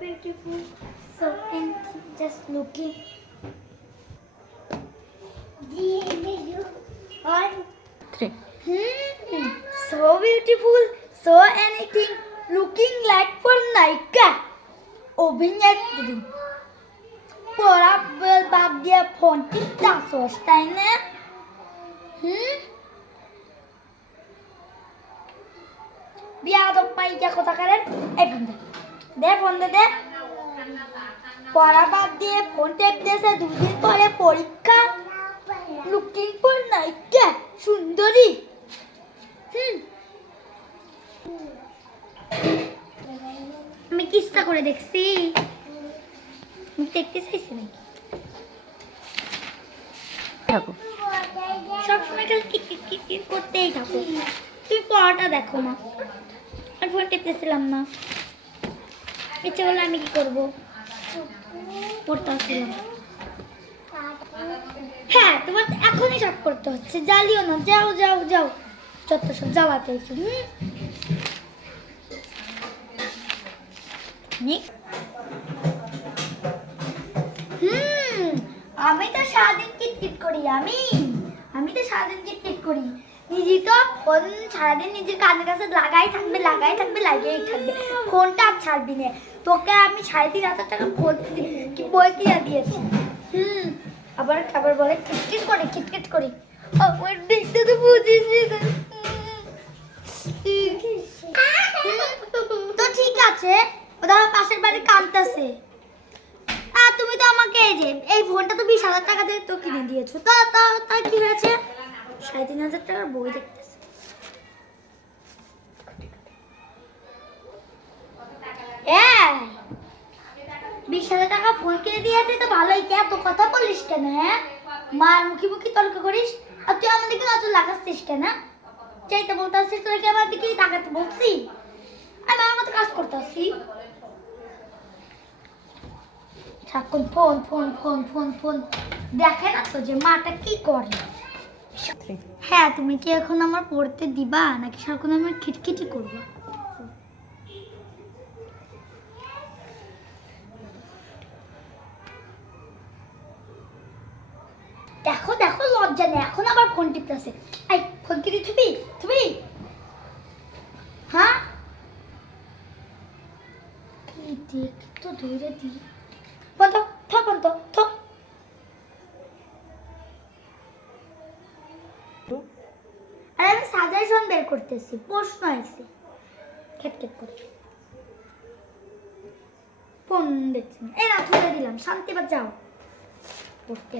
beautiful. So and just looking. One. Three. Hmm. So beautiful. So anything. Looking like for Naika. অভিনেত্রী পড়া বাদ দিয়ে phone টিপতাছস তাই না হুম বিয়াদব পাইকা কথা কারেন ফোন দে ফোন দে দে। পড়া বাদ দিয়ে ফোন টেপতেছে দুদিন পরে পরীক্ষা। লুকিং ফর নাইকা সুন্দরী। হুম। আমি কিস্তা করে দেখছি? দেখতে চাইছি নাকি? থাকো সবসময় খালি টিক টিক করতেই থাকো। তুমি পড়াটা দেখো না আর ফোন টেপতেছিলাম না। ইচ্ছে করলে আমি কি করব? পড়তে হ্যাঁ তোমার এখনই সব করতে হচ্ছে। জ্বালিও না, যাও যাও যাও। যত সব হুম? হুম, আমি তো সারাদিন কিটকিট করি, আমি। আমি তো সারাদিন কিটকিট করি। নিজে তো ফোন সারাদিন নিজের কানের কাছে লাগাই থাকবে লাগাই থাকবে, লাগিয়েই থাকবে। ফোনটা আর ছাড়বি না। তোকে আমি সাড়ে তিন হাজার টাকা ফোন কি বই কিনে দিয়েছি? হুম, আবার খাবার বলে কিটকিট করে কিটকিট করি। আমার দেখতে তো বুঝিস তো। ঠিক আছে, ওটা পাশের বাড়ি কাঁদতেছে আর তুমি তো আমাকে এই যে, এই ফোনটা তো বিশ হাজার টাকা দিয়ে তো কিনে দিয়েছ। তা তা কি হয়েছে? সাড়ে তিন হাজার টাকার বই দেখতেছে। বিশ হাজার টাকা কিনে দিয়েছে তো ভালোই এত কথা বলিস কেন হ্যাঁ? মার মুখি মুখি তর্ক করিস, আর তুই নজর লাগাচ্ছিস কেন? চাইতে বলতে আসছিস তোরা কি আমার দিকে তাকাতে বলছি আমি আমার মতো কাজ করতে আসছি phone phone phone phone phone. দেখে না তো যে মাটা কি করে? হ্যাঁ তুমি কি এখন আমার পড়তে দিবা? নাকি সারাক্ষণ আমার খিটখিটি করব? দেখো দেখো, লজ্জা নেই। এখন আবার ফোন টিপতেছে। এই ফোন কি তুমি তুমি হ্যাঁ? কি দেখ তো ধরে দি বন্ধ থ বন্ধ থ আর সাজেশন বের করতেছি, প্রশ্ন আছে খেটখেট খেট করে ফোন দেখছি না। তুলে দিলাম, শান্তি বা যাও পড়তে।